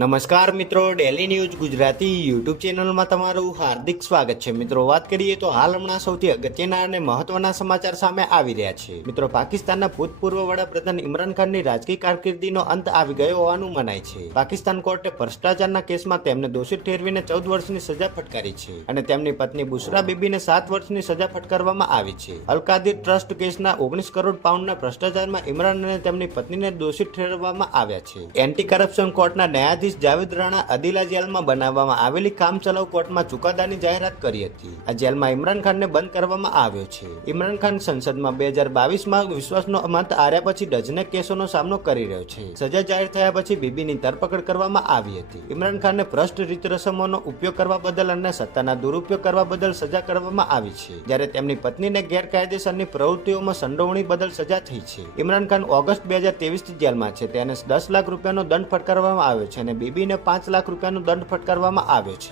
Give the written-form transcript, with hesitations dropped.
નમસ્કાર મિત્રો, daily news Gujarati YouTube ચેનલમાં તમારું હાર્દિક સ્વાગત છે। મિત્રો, વાત કરીએ તો હાલ હમણાં સૌથી અગત્યના અને મહત્વના સમાચાર સામે આવી રહ્યા છે। મિત્રો, પાકિસ્તાનના ભૂતપૂર્વ વડાપ્રધાન ઇમરાન ખાનની રાજકીય કારકિર્દીનો અંત આવી ગયો હોવાનું મનાય છે। પાકિસ્તાન કોર્ટે ભ્રષ્ટાચારના કેસમાં તેમને દોષિત ઠેરવીને 14 વર્ષની સજા ફટકારી છે અને તેમની પત્ની બુશરા બીબીને 7 વર્ષની સજા ફટકારવામાં આવી છે। અલ-કાદિર ટ્રસ્ટ કેસના 19 કરોડ પાઉન્ડના ભ્રષ્ટાચારમાં ઇમરાન અને તેમની પત્નીને દોષિત ઠેરવવામાં આવ્યા છે। એન્ટી કરપ્શન કોર્ટના ન્યાયાધીશ જાવેદ રાણા અદિલા જેલમાં બનાવવામાં આવેલી કામચલાઉ કોર્ટમાં ચુકાદાની જાહેરાત કરી હતી। આ જેલમાં ઇમરાન ખાનને બંધ કરવામાં આવ્યો છે। ઇમરાન ખાન સંસદમાં 2022માં વિશ્વાસનો મત હાર્યા પછી ડઝનેક કેસોનો સામનો કરી રહ્યો છે। સજા જાહેર થયા પછી બીબીની ધરપકડ કરવામાં આવી હતી। ઇમરાન ખાનને ભ્રષ્ટ રીત રસમોનો ઉપયોગ કરવા બદલ અને સત્તાના દુરુપયોગ કરવા બદલ સજા કરવામાં આવી છે, જ્યારે તેમની પત્નીને ગેરકાયદેસરની પ્રવૃત્તિઓમાં સંડોવણી બદલ સજા થઈ છે। ઇમરાન ખાન ઓગસ્ટ 2023થી જેલમાં છે। તેને 10 લાખ રૂપિયાનો દંડ ફટકારવામાં આવ્યો છે અને બીબીને 5 લાખ રૂપિયાનો દંડ ફટકારવામાં આવ્યો છે।